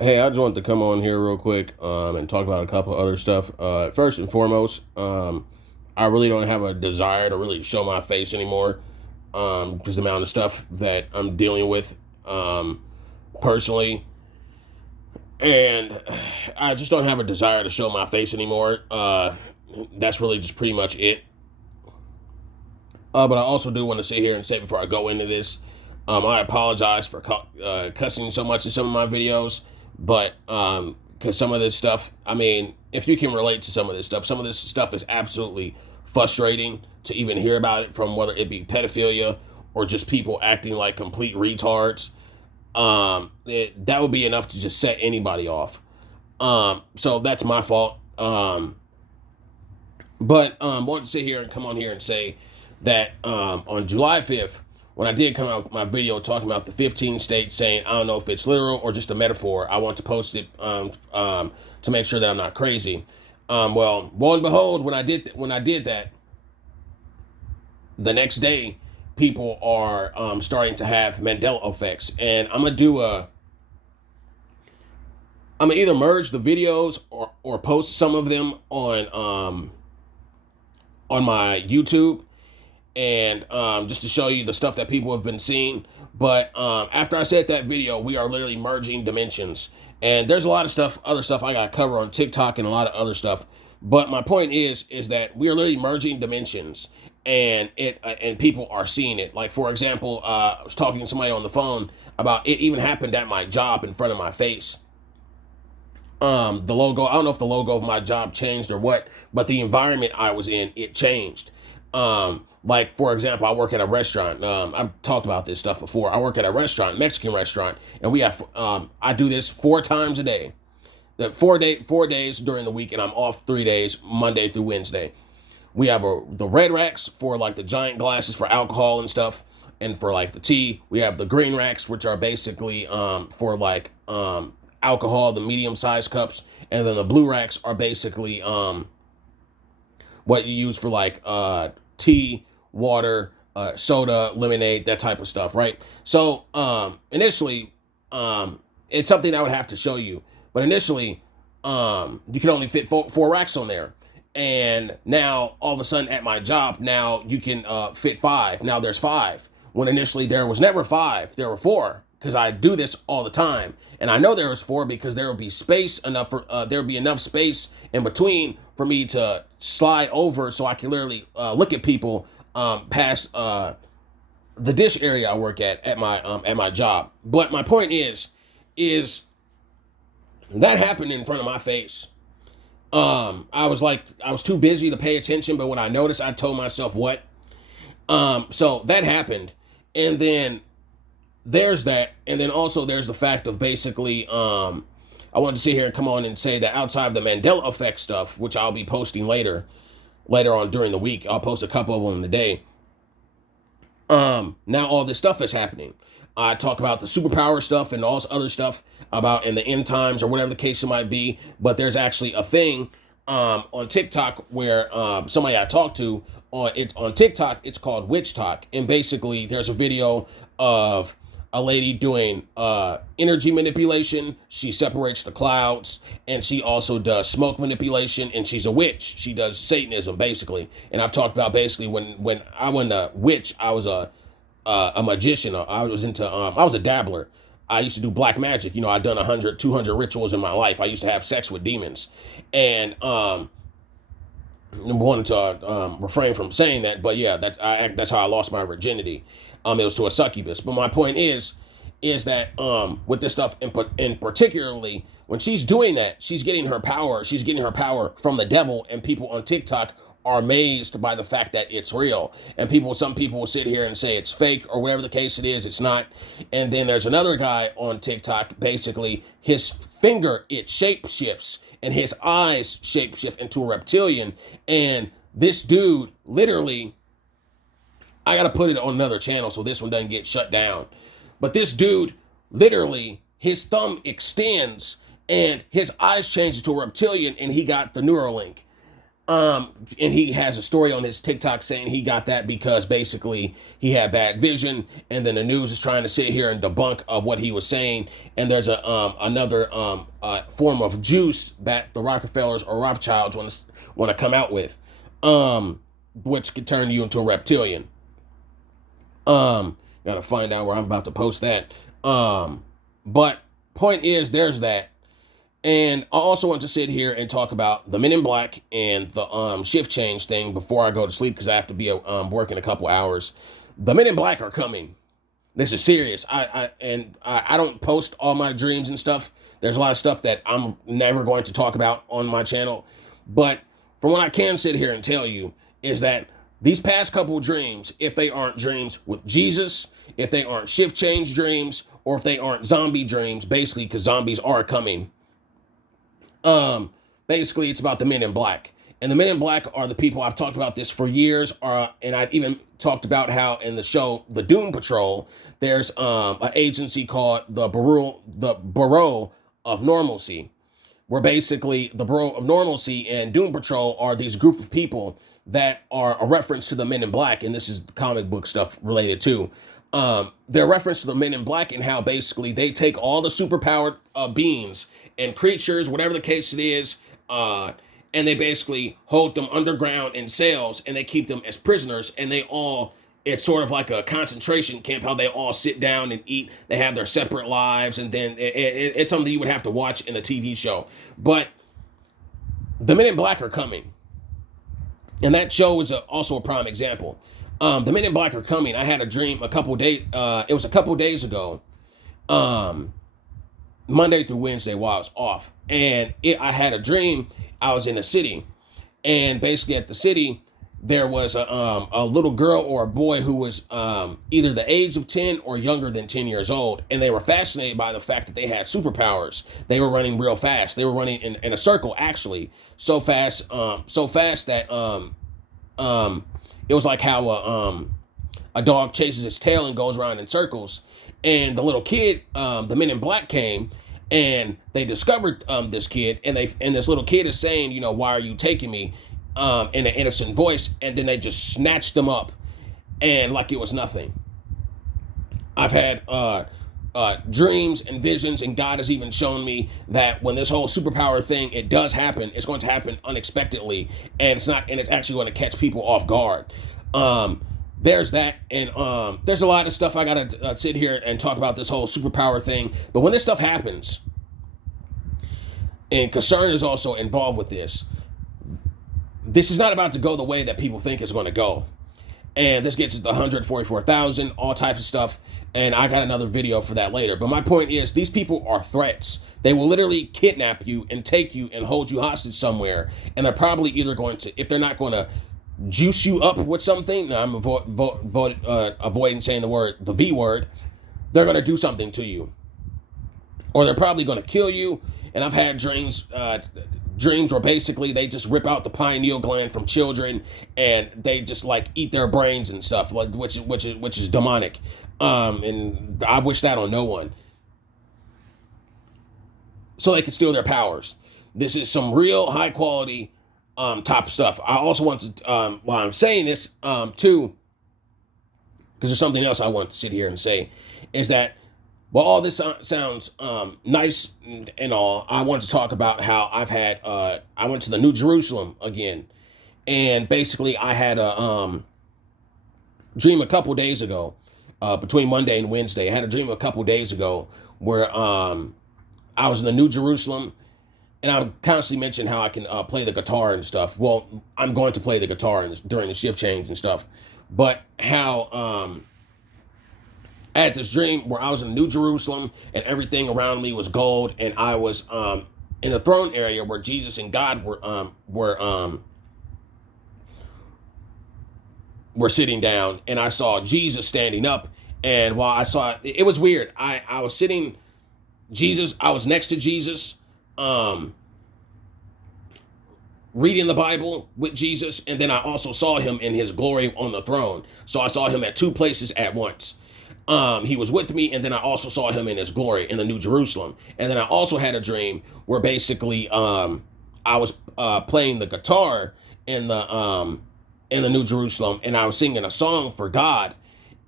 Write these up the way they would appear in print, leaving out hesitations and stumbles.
Hey, I just wanted to come on here real quick and talk about a couple other stuff. First and foremost, I really don't have a desire to really show my face anymore because the amount of stuff that I'm dealing with um, personally. And I just don't have a desire to show my face anymore. That's really just pretty much it. But I also do want to sit here and say before I go into this, I apologize for cussing so much in some of my videos, but because some of this stuff, I mean, if you can relate to some of this stuff is absolutely frustrating to even hear about it from whether it be pedophilia or just people acting like complete retards. That would be enough to just set anybody off. So that's my fault. But wanted to sit here and come on here and say that on July 5th, when I did come out with my video talking about the 15 states, saying I don't know if it's literal or just a metaphor, I want to post it to make sure that I'm not crazy. Well, lo and behold, when I did that, the next day, people are starting to have Mandela effects, and I'm gonna either merge the videos or post some of them on my YouTube and just to show you the stuff that people have been seeing. But after I said that video, we are literally merging dimensions, and there's a lot of stuff, other stuff I got to cover on TikTok and a lot of other stuff. But my point is that we are literally merging dimensions, and people are seeing it. Like for example, I was talking to somebody on the phone about it even happened at my job in front of my face. The logo, I don't know if the logo of my job changed or what, but the environment I was in, it changed. Like for example, I work at a restaurant. I've talked about this stuff before. I work at a restaurant, Mexican restaurant, and we have I do this 4 times a day. The 4 days during the week, and I'm off 3 days, Monday through Wednesday. We have the red racks for like the giant glasses for alcohol and stuff, and for like the tea. We have the green racks, which are basically for like alcohol, the medium sized cups, and then the blue racks are basically what you use for like tea, water, soda, lemonade, that type of stuff, right? So initially, it's something I would have to show you, but initially, you can only fit four racks on there. And now all of a sudden at my job, now you can fit five. Now there's five. When initially there was never five, there were four because I do this all the time, and I know there was four because there will be space enough for there will be enough space in between for me to slide over, so I can literally look at people past the dish area I work at my job. But my point is that happened in front of my face. I was too busy to pay attention, but when I noticed, I told myself what. So that happened, and then there's that, and then also there's the fact of basically, I wanted to sit here and come on and say that outside of the Mandela effect stuff, which I'll be posting later on during the week, I'll post a couple of them today. Now all this stuff is happening. I talk about the superpower stuff and all this other stuff about in the end times or whatever the case it might be. But there's actually a thing on TikTok where somebody I talked to on TikTok, it's called Witch Talk, and basically there's a video of a lady doing energy manipulation. She separates the clouds, and she also does smoke manipulation, and she's a witch. She does Satanism basically. And I've talked about basically when I went a witch, I was a magician. I was into I was a dabbler. I used to do black magic. You know, I've done 100, 200 rituals in my life. I used to have sex with demons, and wanted to refrain from saying that, but yeah, that's how I lost my virginity. It was to a succubus. But my point is that with this stuff, in particularly when she's doing that, she's getting her power. She's getting her power from the devil, and people on TikTok are amazed by the fact that it's real. And some people will sit here and say it's fake or whatever the case it is. It's not. And then there's another guy on TikTok. Basically, his finger it shape shifts and his eyes shapeshift into a reptilian. And this dude literally, I gotta put it on another channel so this one doesn't get shut down. But this dude literally, his thumb extends and his eyes change to a reptilian, and he got the Neuralink. And he has a story on his TikTok saying he got that because basically he had bad vision, and then the news is trying to sit here and debunk of what he was saying. And there's another form of juice that the Rockefellers or Rothschilds want to come out with, which could turn you into a reptilian. Gotta find out where I'm about to post that. But point is, there's that. And I also want to sit here and talk about the Men in Black and the shift change thing before I go to sleep, because I have to be working a couple hours. The Men in Black are coming. This is serious. I don't post all my dreams and stuff. There's a lot of stuff that I'm never going to talk about on my channel. But from what I can sit here and tell you is that these past couple dreams, if they aren't dreams with Jesus, if they aren't shift change dreams, or if they aren't zombie dreams, basically because zombies are coming. Basically it's about the Men in Black. And the Men in Black are the people, I've talked about this for years, and I've even talked about how in the show The Doom Patrol, there's an agency called the Bureau of Normalcy, where basically the Bureau of Normalcy and Doom Patrol are these group of people that are a reference to the Men in Black, and this is comic book stuff related too. They're a reference to the Men in Black and how basically they take all the superpowered beings and creatures, whatever the case it is, and they basically hold them underground in cells, and they keep them as prisoners, and it's sort of like a concentration camp, how they all sit down and eat. They have their separate lives, and then it's something you would have to watch in a TV show. But the Men in Black are coming. And that show is also a prime example. The Men in Black are coming. I had a dream a couple days, it was a couple days ago, Monday through Wednesday while I was off. And I had a dream. I was in a city, and basically at the city, there was a little girl or a boy who was either the age of 10 or younger than 10 years old. And they were fascinated by the fact that they had superpowers. They were running real fast. They were running in a circle, actually, so fast that it was like how a dog chases its tail and goes around in circles. And the little kid, the Men in Black came, and they discovered this kid, and this little kid is saying, you know, why are you taking me? In an innocent voice, and then they just snatched them up, and like it was nothing. I've had dreams and visions, and God has even shown me that when this whole superpower thing, it does happen, it's going to happen unexpectedly, and it's actually going to catch people off guard. There's that, and there's a lot of stuff I gotta sit here and talk about this whole superpower thing. But when this stuff happens, and concern is also involved with this is not about to go the way that people think it's going to go. And this gets to the 144,000, all types of stuff. And I got another video for that later. But my point is, these people are threats. They will literally kidnap you and take you and hold you hostage somewhere. And they're probably either going to, if they're not going to juice you up with something, I'm avoiding saying the V word, they're going to do something to you. Or they're probably going to kill you. And I've had dreams where basically they just rip out the pineal gland from children, and they just like eat their brains and stuff, like which is demonic. And I wish that on no one, so they can steal their powers. This is some real high quality top stuff. I also want to while I'm saying this too, because there's something else I want to sit here and say, is that while all this sounds nice and all, I want to talk about how I've had, I went to the New Jerusalem again. And basically I had a dream a couple days ago, between Monday and Wednesday. I had a dream a couple days ago where I was in the New Jerusalem, and I constantly mention how I can play the guitar and stuff. Well, I'm going to play the guitar during the shift change and stuff. But how I had this dream where I was in New Jerusalem, and everything around me was gold, and I was in the throne area where Jesus and God were sitting down, and I saw Jesus standing up. And while I saw it, it was weird. I was sitting, I was next to Jesus, reading the Bible with Jesus, and then I also saw him in his glory on the throne. So I saw him at two places at once. He was with me, and then I also saw him in his glory in the New Jerusalem. And then I also had a dream where basically I was playing the guitar, in the New Jerusalem, and I was singing a song for God,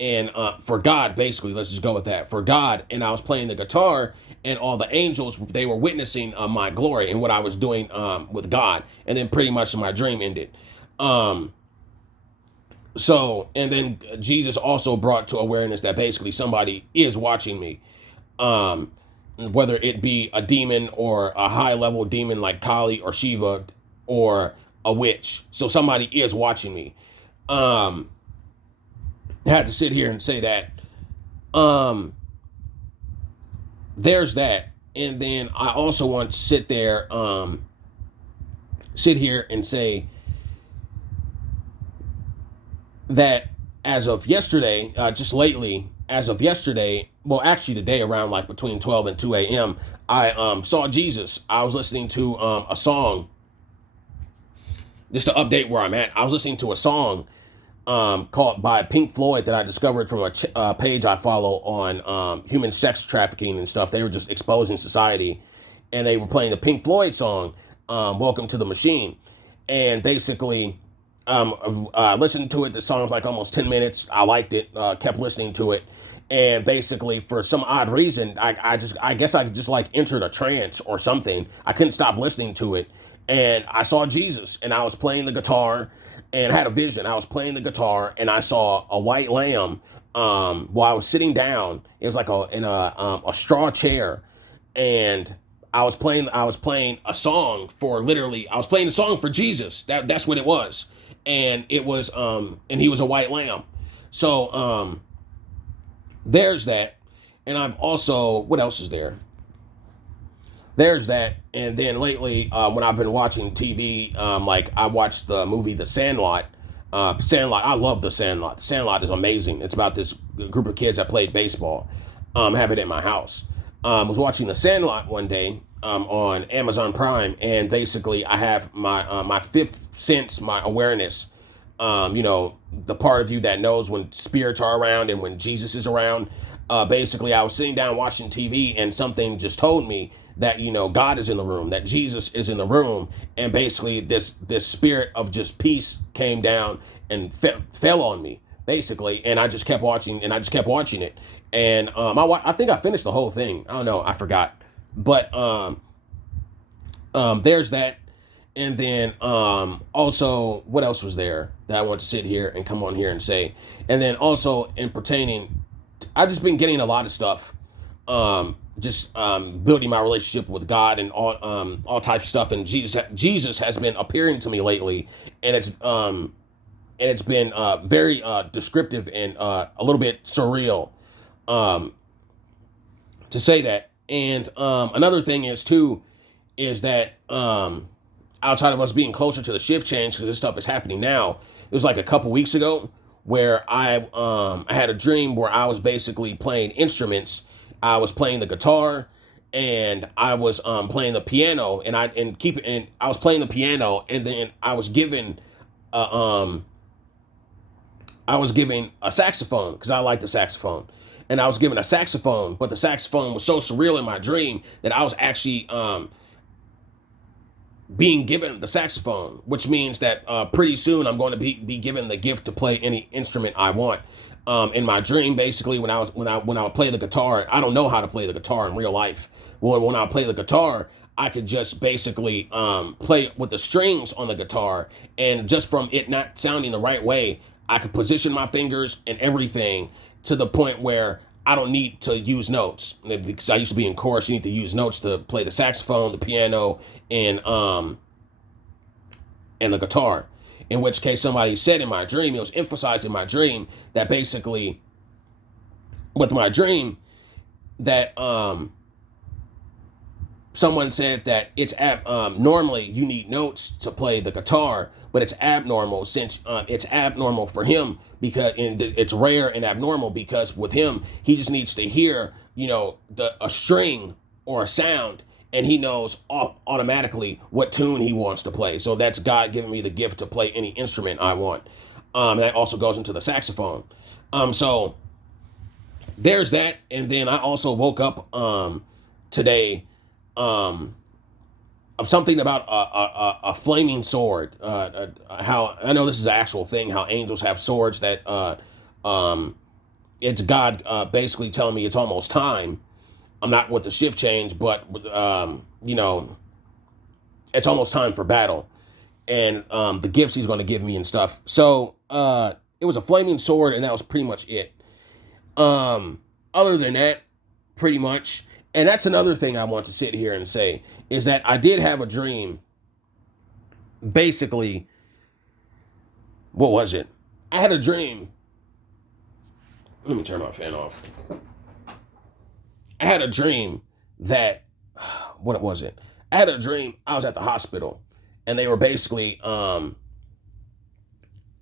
and for God, basically, let's just go with that, for God, and I was playing the guitar, and all the angels, they were witnessing my glory and what I was doing with God, and then pretty much my dream ended. Um, so, and then Jesus also brought to awareness that basically somebody is watching me, um, whether it be a demon or a high level demon like Kali or Shiva or a witch. So somebody is watching me. Um, I had to sit here and say that. Um, there's that. And then I also want to sit here and say that as of yesterday, just lately, as of yesterday, well, actually today around like between 12 and 2 a.m., I saw Jesus. I was listening to a song, just to update where I'm at. I was listening to a song called by Pink Floyd that I discovered from a page I follow on human sex trafficking and stuff. They were just exposing society, and they were playing the Pink Floyd song, "Welcome to the Machine," and basically, listened to it. The song was like almost 10 minutes. I liked it. Kept listening to it, and basically, for some odd reason, I guess I just like entered a trance or something. I couldn't stop listening to it, and I saw Jesus, and I was playing the guitar and had a vision. I was playing the guitar and I saw a white lamb while I was sitting down. It was like in a straw chair, and I was playing a song for literally I was playing a song for Jesus. That's what it was, and it was and he was a white lamb. So there's that, and I've also, what else is there? There's that, and then lately, when I've been watching TV, like I watched the movie The Sandlot. Sandlot, I love The Sandlot. The Sandlot is amazing. It's about this group of kids that played baseball. Have it at my house. Was watching The Sandlot one day on Amazon Prime, and basically I have my fifth sense, my awareness. The part of you that knows when spirits are around and when Jesus is around. Basically, I was sitting down watching TV, and something just told me that God is in the room, that Jesus is in the room, and basically this spirit of just peace came down and fell on me, basically, and I just kept watching, it, and I think I finished the whole thing. I don't know, I forgot, but there's that. And then also, what else was there that I want to sit here and come on here and say? And then also in pertaining, I've just been getting a lot of stuff, just building my relationship with God and all types of stuff. And Jesus has been appearing to me lately, and it's been very descriptive and a little bit surreal, to say that. And another thing is that outside of us being closer to the shift change, because this stuff is happening now. It was like a couple weeks ago where I had a dream where I was basically playing instruments. I was playing the guitar, and I was playing the piano, and I was playing the piano, and then uh, um I was given a saxophone because I like the saxophone. And I was given a saxophone, but the saxophone was so surreal in my dream that I was actually being given the saxophone, which means that pretty soon I'm going to be given the gift to play any instrument I want. In my dream, basically, when I would play the guitar, I don't know how to play the guitar in real life. When I play the guitar, I could just basically play with the strings on the guitar, and just from it not sounding the right way, I could position my fingers and everything to the point where I don't need to use notes, because I used to be in chorus. You need to use notes to play the saxophone, the piano, and the guitar. In which case, somebody said in my dream, it was emphasized in my dream that basically, with my dream, that someone said that normally you need notes to play the guitar, but it's abnormal, since it's abnormal for him, because it's rare and abnormal because with him he just needs to hear a string or a sound, and he knows automatically what tune he wants to play. So that's God giving me the gift to play any instrument I want. And that also goes into the saxophone. So there's that. And then I also woke up today, um, something about a flaming sword. How I know this is an actual thing. How angels have swords that um, it's God basically telling me it's almost time. I'm not with the shift change, but it's almost time for battle, and the gifts He's going to give me and stuff. So it was a flaming sword, and that was pretty much it. Other than that, pretty much. And that's another thing I want to sit here and say is that I did have a dream. Basically, what was it? I had a dream. Let me turn my fan off. I had a dream that, what was it? I had a dream I was at the hospital, and they were basically, I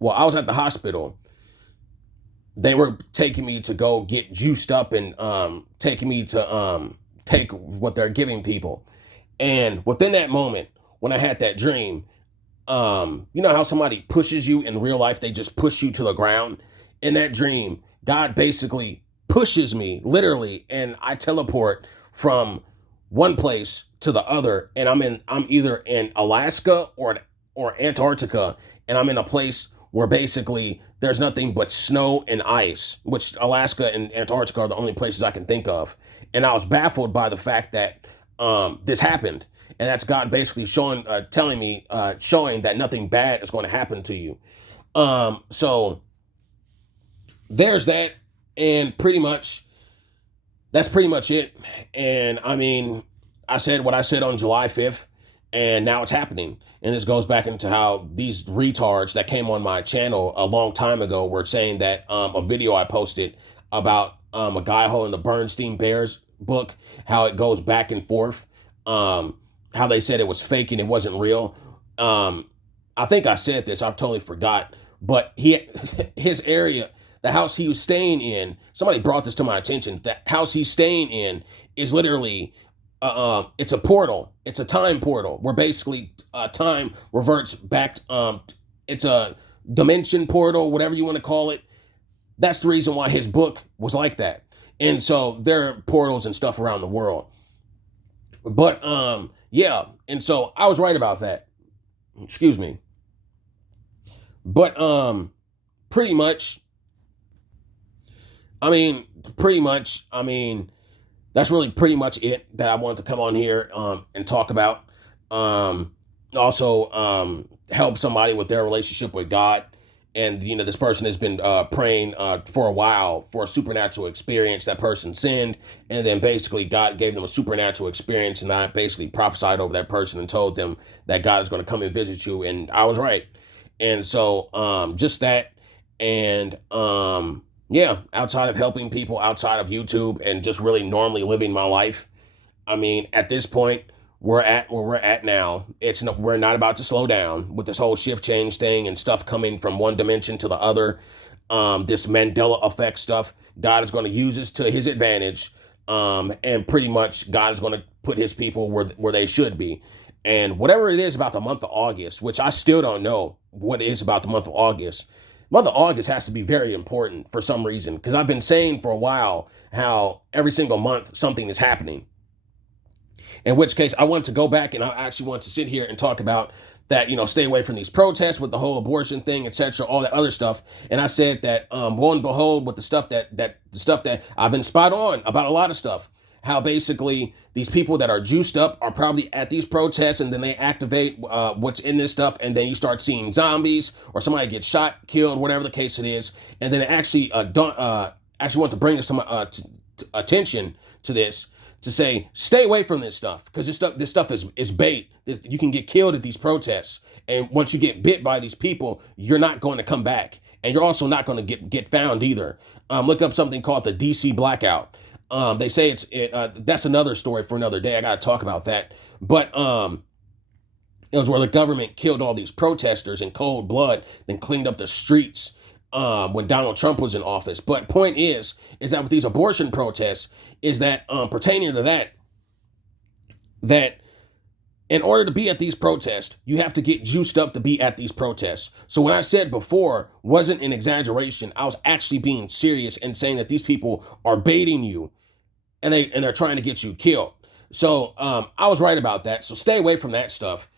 was at the hospital. They were taking me to go get juiced up and taking me to take what they're giving people. And within that moment, when I had that dream, you know how somebody pushes you in real life, they just push you to the ground. In that dream, God basically pushes me literally, and I teleport from one place to the other, and I'm either in Alaska or Antarctica, and I'm in a place where basically there's nothing but snow and ice, which Alaska and Antarctica are the only places I can think of. And I was baffled by the fact that this happened, and that's God basically telling me, showing that nothing bad is going to happen to you. So there's that, and pretty much that's pretty much it. And I mean, I said what I said on July 5th, and now it's happening. And this goes back into how these retards that came on my channel a long time ago were saying that a video I posted about a guy holding the Bernstein Bears book, how it goes back and forth, how they said it was fake and it wasn't real. I think I said this, I totally forgot, but his area, the house he was staying in, somebody brought this to my attention. The house he's staying in is literally, it's a portal. It's a time portal where basically time reverts back. It's a dimension portal, whatever you want to call it. That's the reason why his book was like that. And so there are portals and stuff around the world. But yeah, and so I was right about that. Excuse me. But pretty much, I mean, that's really pretty much it that I wanted to come on here and talk about. Also, help somebody with their relationship with God. And, this person has been praying for a while for a supernatural experience. That person sinned, and then basically God gave them a supernatural experience, and I basically prophesied over that person and told them that God is going to come and visit you, and I was right. And so just that, and yeah, outside of helping people outside of YouTube and just really normally living my life, I mean, at this point, we're at where we're at now. We're not about to slow down with this whole shift change thing and stuff coming from one dimension to the other. This Mandela effect stuff, God is going to use this to his advantage. And pretty much God is going to put his people where they should be. And whatever it is about the month of August, which I still don't know what it is about the month of August. Month of August has to be very important for some reason, because I've been saying for a while how every single month something is happening. In which case, I want to go back and I actually want to sit here and talk about that, stay away from these protests with the whole abortion thing, etc., all that other stuff. And I said that, lo and behold, with the stuff that I've been spot on about a lot of stuff, how basically these people that are juiced up are probably at these protests, and then they activate what's in this stuff, and then you start seeing zombies or somebody gets shot, killed, whatever the case it is. And then it actually actually want to bring some attention to this, to say, stay away from this stuff, because this stuff is bait. You can get killed at these protests, and once you get bit by these people, you're not going to come back, and you're also not going to get found either. Look up something called the DC blackout. They say that's another story for another day. I got to talk about that. But it was where the government killed all these protesters in cold blood, then cleaned up the streets when Donald Trump was in office. But point is that with these abortion protests, is that pertaining to that in order to be at these protests, you have to get juiced up to be at these protests. So what I said before wasn't an exaggeration. I was actually being serious and saying that these people are baiting you, and they're trying to get you killed. So I was right about that. So stay away from that stuff.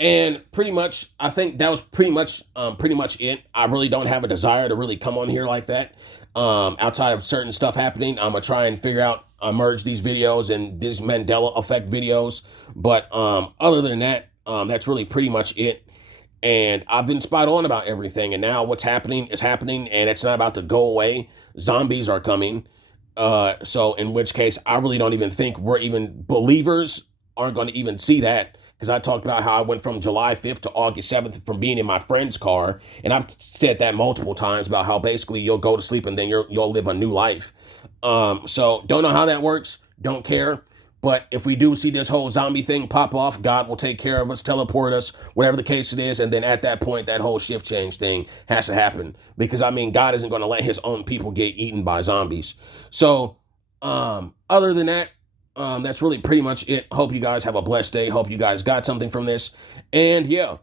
And pretty much, I think that was pretty much it. I really don't have a desire to really come on here like that. Outside of certain stuff happening, I'm gonna try and figure out merge these videos and these Mandela effect videos. But other than that, that's really pretty much it. And I've been spot on about everything. And now what's happening is happening, and it's not about to go away. Zombies are coming. So in which case, I really don't even think we're even believers aren't going to even see that, because I talked about how I went from July 5th to August 7th from being in my friend's car, and I've said that multiple times about how basically you'll go to sleep and then you'll live a new life. So don't know how that works, don't care. But if we do see this whole zombie thing pop off, God will take care of us, teleport us, whatever the case it is. And then at that point, that whole shift change thing has to happen. Because, I mean, God isn't going to let his own people get eaten by zombies. So, other than that, that's really pretty much it. Hope you guys have a blessed day. Hope you guys got something from this. And yeah,